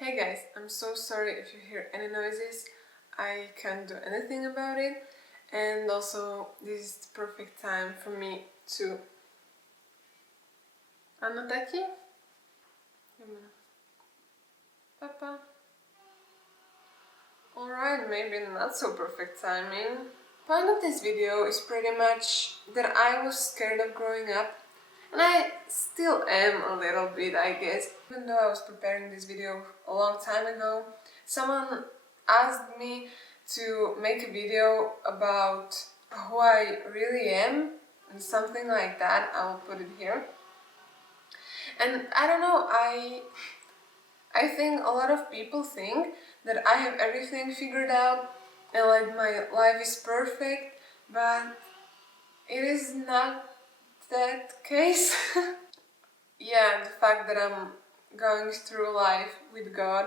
Hey guys, I'm so sorry if you hear any noises. I can't do anything about it, and also this is the perfect time for me to... Hanno taki? Papa? Alright, maybe not so perfect timing. Point of this video is pretty much that I was scared of growing up, and I still am a little bit, I guess. Even though I was preparing this video a long time ago, someone asked me to make a video about who I really am and something like that. I will put it here. And I don't know, I think a lot of people think that I have everything figured out and like my life is perfect, but it is not that case. Yeah, the fact that I'm going through life with God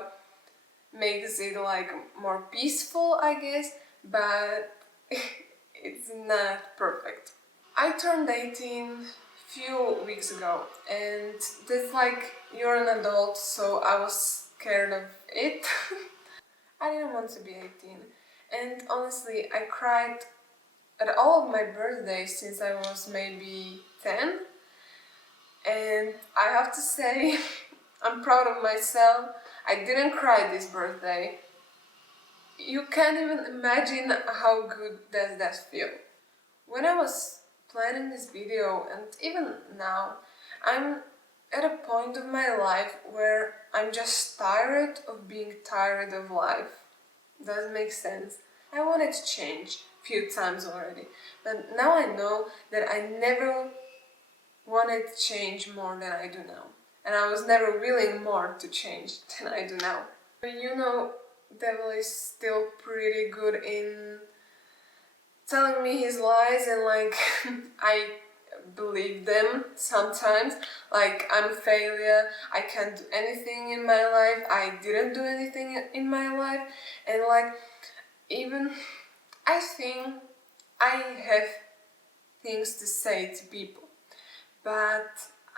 makes it like more peaceful, I guess, but it's not perfect. I turned 18 few weeks ago, and that's like you're an adult, so I was scared of it. I didn't want to be 18, and honestly I cried at all of my birthdays since I was maybe 10, and I have to say I'm proud of myself. I didn't cry this birthday. You can't even imagine how good does that feel. When I was planning this video, and even now, I'm at a point of my life where I'm just tired of being tired of life. Does it make sense? I wanted to change a few times already, but now I know that I never wanted to change more than I do now. And I was never willing more to change than I do now. But you know, devil is still pretty good in telling me his lies, and like I believe them sometimes. Like I'm a failure, I can't do anything in my life, I didn't do anything in my life, and like even I think I have things to say to people, but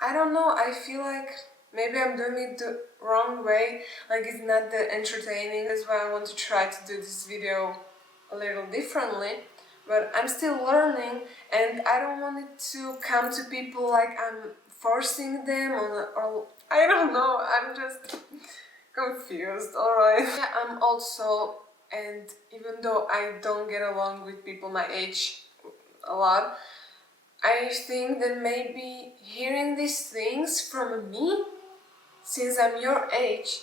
I don't know, I feel like maybe I'm doing it the wrong way, like it's not that entertaining. That's why I want to try to do this video a little differently, but I'm still learning, and I don't want it to come to people like I'm forcing them or I don't know, I'm just confused, alright. Yeah, I'm also, and even though I don't get along with people my age a lot, I think that maybe hearing these things from me, since I'm your age,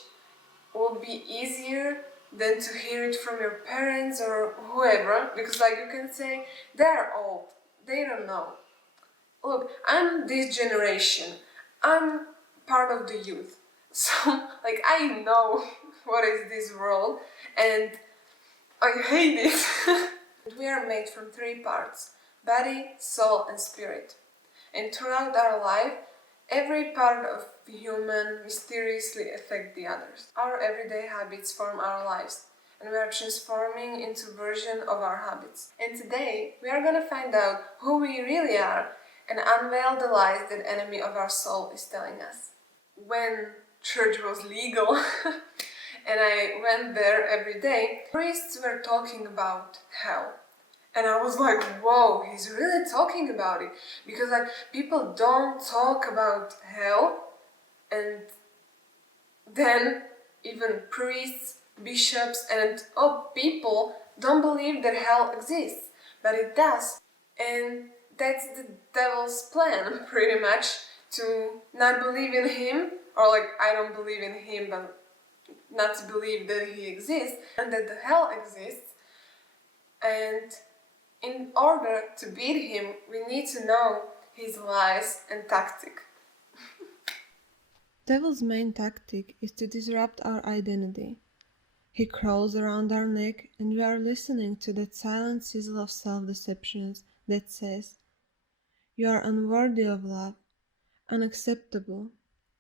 will be easier than to hear it from your parents or whoever, because like you can say, they're old, they don't know. Look, I'm this generation, I'm part of the youth, so like I know what is this world, and I hate it. We are made from three parts: body, soul and spirit. And throughout our life, every part of the human mysteriously affects the others. Our everyday habits form our lives, and we are transforming into a version of our habits. And today, we are gonna find out who we really are and unveil the lies that enemy of our soul is telling us. When church was legal and I went there every day, priests were talking about hell. And I was like, whoa, he's really talking about it. Because like people don't talk about hell, and then even priests, bishops and people don't believe that hell exists. But it does. And that's the devil's plan, pretty much, to not believe in him, or like I don't believe in him, but not to believe that he exists, and that the hell exists. And in order to beat him, we need to know his lies and tactic. Devil's main tactic is to disrupt our identity. He crawls around our neck, and we are listening to that silent sizzle of self-deceptions that says, "You are unworthy of love, unacceptable,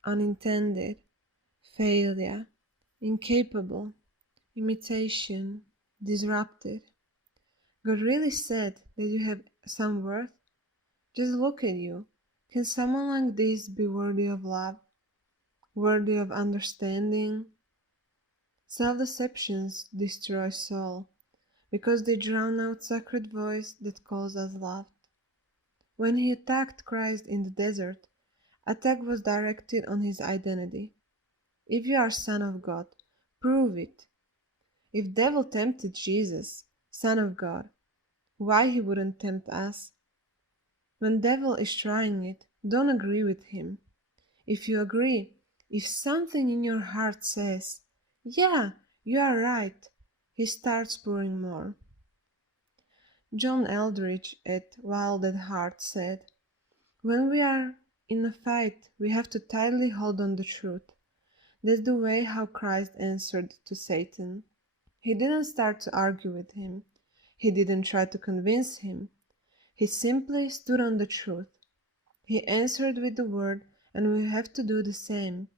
unintended, failure, incapable, imitation, disrupted." God really said that you have some worth? Just look at you. Can someone like this be worthy of love? Worthy of understanding? Self-deceptions destroy soul because they drown out sacred voice that calls us loved. When he attacked Christ in the desert, attack was directed on his identity. If you are son of God, prove it. If devil tempted Jesus, son of God, why he wouldn't tempt us? When devil is trying it, don't agree with him. If you agree, if something in your heart says, yeah, you are right, he starts pouring more. John Eldridge at Wild at Heart said, when we are in a fight, we have to tightly hold on the truth. That's the way how Christ answered to Satan. He didn't start to argue with him. He didn't try to convince him. He simply stood on the truth. He answered with the word, and we have to do the same.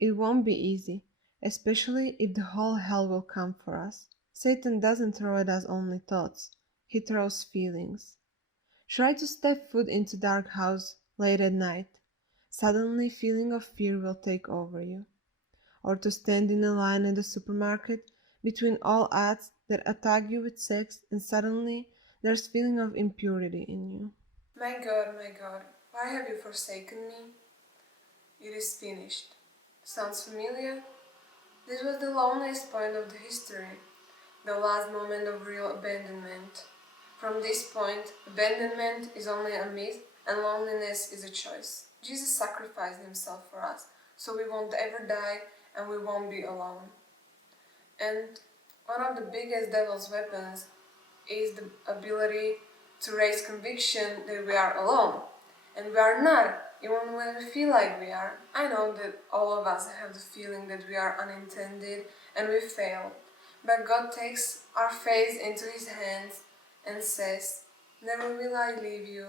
It won't be easy, especially if the whole hell will come for us. Satan doesn't throw at us only thoughts, he throws feelings. Try to step foot into dark house late at night. Suddenly feeling of fear will take over you. Or to stand in a line at the supermarket between all ads that attack you with sex and suddenly there's feeling of impurity in you. My God, why have you forsaken me? It is finished. Sounds familiar? This was the loneliest point of the history, the last moment of real abandonment. From this point, abandonment is only a myth and loneliness is a choice. Jesus sacrificed himself for us, so we won't ever die and we won't be alone. And one of the biggest devil's weapons is the ability to raise conviction that we are alone. And we are not, even when we feel like we are. I know that all of us have the feeling that we are unintended and we fail. But God takes our faith into His hands and says, never will I leave you,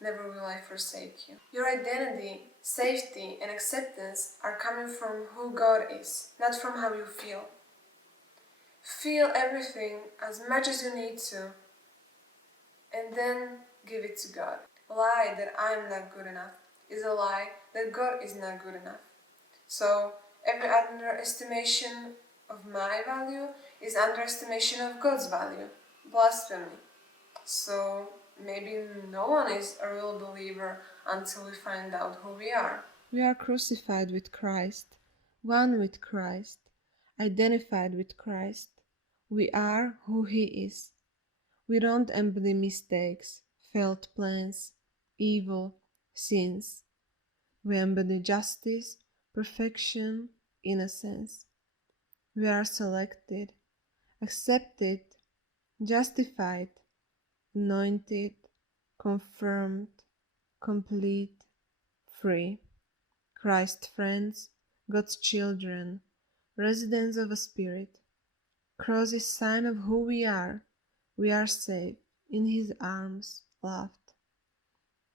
never will I forsake you. Your identity, safety, and acceptance are coming from who God is, not from how you feel. Feel everything as much as you need to, and then give it to God. Lie that I'm not good enough is a lie that God is not good enough. So every underestimation of my value is underestimation of God's value. Blasphemy. So maybe no one is a real believer until we find out who we are. We are crucified with Christ, one with Christ, identified with Christ. We are who He is. We don't embody mistakes, failed plans, evil, sins. We embody justice, perfection, innocence. We are selected, accepted, justified, anointed, confirmed, complete, free. Christ friends, God's children, residents of a spirit. Cross is sign of who we are. We are safe, in His arms, loved.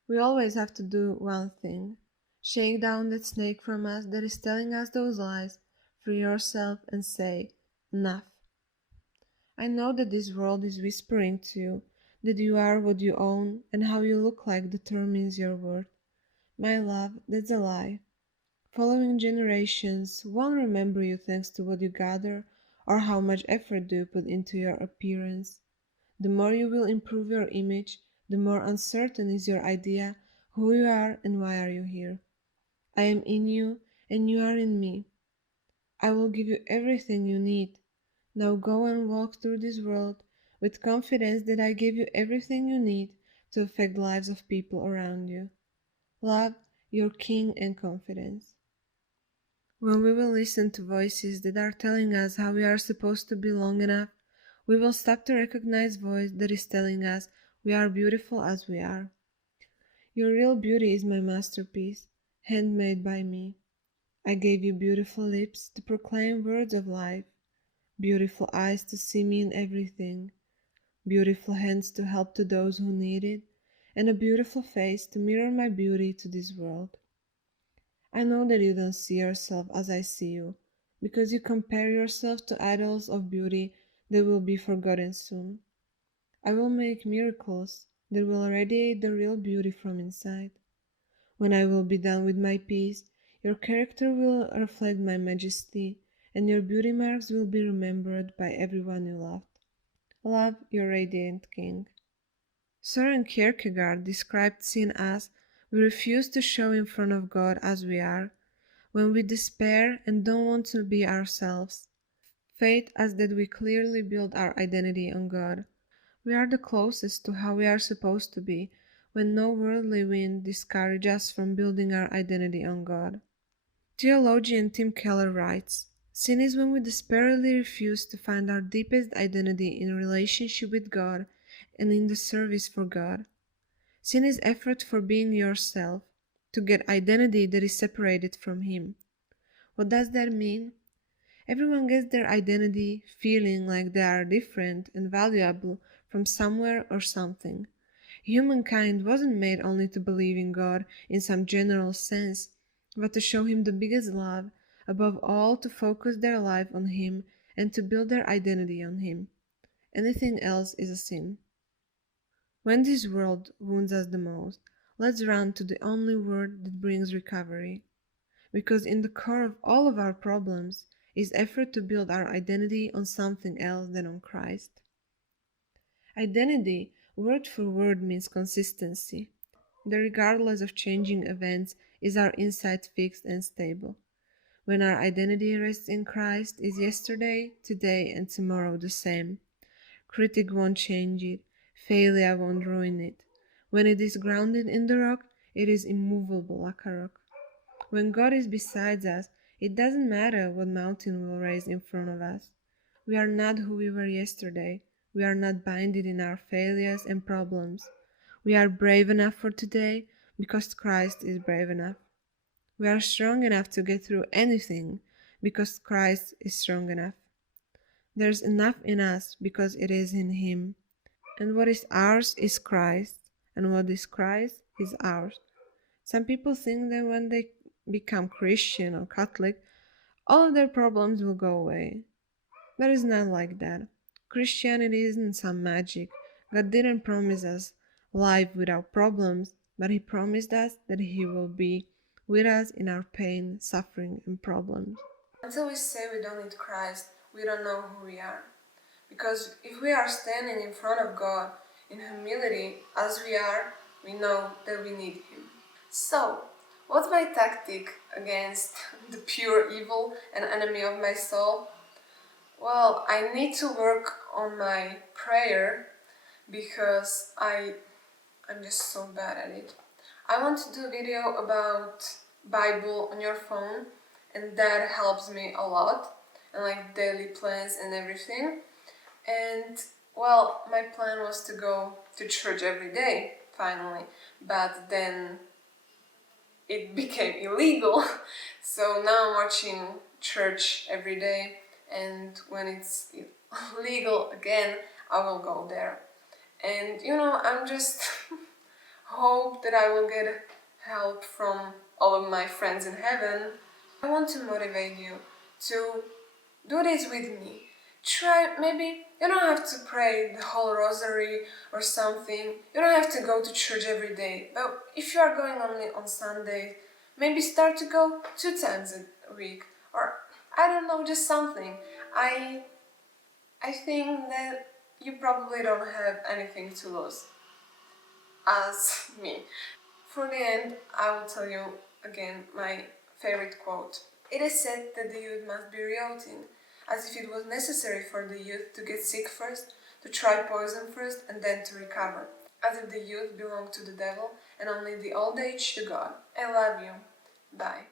We always have to do one thing. Shake down that snake from us that is telling us those lies. Free yourself and say, enough. I know that this world is whispering to you that you are what you own and how you look like determines your worth. My love, that's a lie. Following generations won't remember you thanks to what you gather or how much effort do you put into your appearance. The more you will improve your image, the more uncertain is your idea who you are and why are you here. I am in you and you are in me. I will give you everything you need. Now go and walk through this world with confidence that I gave you everything you need to affect the lives of people around you. Love, your king and confidence. When we will listen to voices that are telling us how we are supposed to be long enough, we will stop to recognize voice that is telling us we are beautiful as we are. Your real beauty is my masterpiece, handmade by me. I gave you beautiful lips to proclaim words of life, beautiful eyes to see me in everything, beautiful hands to help to those who need it, and a beautiful face to mirror my beauty to this world. I know that you don't see yourself as I see you, because you compare yourself to idols of beauty that will be forgotten soon. I will make miracles that will radiate the real beauty from inside. When I will be done with my piece, your character will reflect my majesty, and your beauty marks will be remembered by everyone you loved. Love your radiant king. Søren Kierkegaard described sin as we refuse to show in front of God as we are, when we despair and don't want to be ourselves. Faith as that we clearly build our identity on God. We are the closest to how we are supposed to be when no worldly wind discourages us from building our identity on God. Theologian Tim Keller writes, sin is when we desperately refuse to find our deepest identity in relationship with God and in the service for God. Sin is effort for being yourself, to get identity that is separated from Him. What does that mean? Everyone gets their identity feeling like they are different and valuable from somewhere or something. Humankind wasn't made only to believe in God in some general sense, but to show Him the biggest love, above all to focus their life on Him and to build their identity on Him. Anything else is a sin. When this world wounds us the most, let's run to the only word that brings recovery. Because in the core of all of our problems is effort to build our identity on something else than on Christ. Identity, word for word, means consistency. That regardless of changing events, is our insight fixed and stable. When our identity rests in Christ, is yesterday, today, and tomorrow the same. Critic won't change it, failure won't ruin it. When it is grounded in the rock, it is immovable like a rock. When God is beside us, it doesn't matter what mountain will rise in front of us. We are not who we were yesterday. We are not binded in our failures and problems. We are brave enough for today because Christ is brave enough. We are strong enough to get through anything because Christ is strong enough. There's enough in us because it is in Him. And what is ours is Christ, and what is Christ is ours. Some people think that when they become Christian or Catholic, all of their problems will go away. But it's not like that. Christianity isn't some magic. God didn't promise us life without problems, but He promised us that He will be with us in our pain, suffering, and problems. Until we say we don't need Christ, we don't know who we are. Because if we are standing in front of God in humility as we are, we know that we need Him. So, what's my tactic against the pure evil and enemy of my soul? Well, I need to work on my prayer because I'm just so bad at it. I want to do a video about Bible on your phone, and that helps me a lot, and like daily plans and everything. And well, my plan was to go to church every day finally, but then it became illegal. So now I'm watching church every day, and when it's legal again, I will go there. And I'm just hope that I will get help from all of my friends in heaven. I want to motivate you to do this with me. Try, maybe you don't have to pray the whole rosary or something. You don't have to go to church every day. But if you are going only on Sunday, maybe start to go 2 times a week. Or I don't know, just something. I think that you probably don't have anything to lose as me. For the end, I will tell you again my favorite quote. It is said that the youth must be revolting, as if it was necessary for the youth to get sick first, to try poison first, and then to recover, as if the youth belonged to the devil and only the old age to God. I love you. Bye.